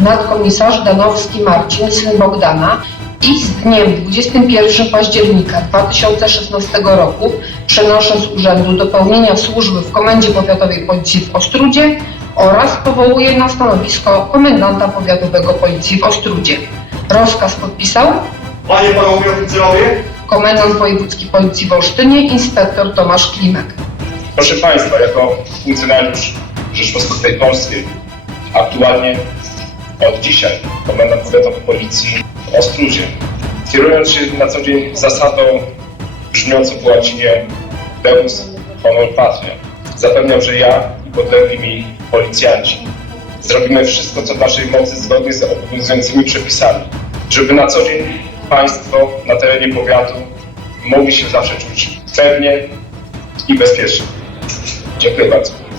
nadkomisarz Danowski Marcin, syn Bogdana i z dniem 21 października 2016 roku przenoszę z urzędu do pełnienia służby w Komendzie Powiatowej Policji w Ostrudzie oraz powołuję na stanowisko komendanta powiatowego Policji w Ostrudzie. Rozkaz podpisał Panie, panowie oficerowie, komendant wojewódzki Policji w Olsztynie, inspektor Tomasz Klimek. Proszę Państwa, jako funkcjonariusz Rzeczpospolitej Polskiej, aktualnie od dzisiaj komendant powiatowy Policji w Ostrudzie, kierując się na co dzień zasadą brzmiącą po łacinie Deus honor patria, zapewniam, że ja i podlegli mi policjanci zrobimy wszystko, co w naszej mocy zgodnie z obowiązującymi przepisami, żeby na co dzień Państwo na terenie powiatu mogli się zawsze czuć pewnie i bezpiecznie. Dziękuję bardzo.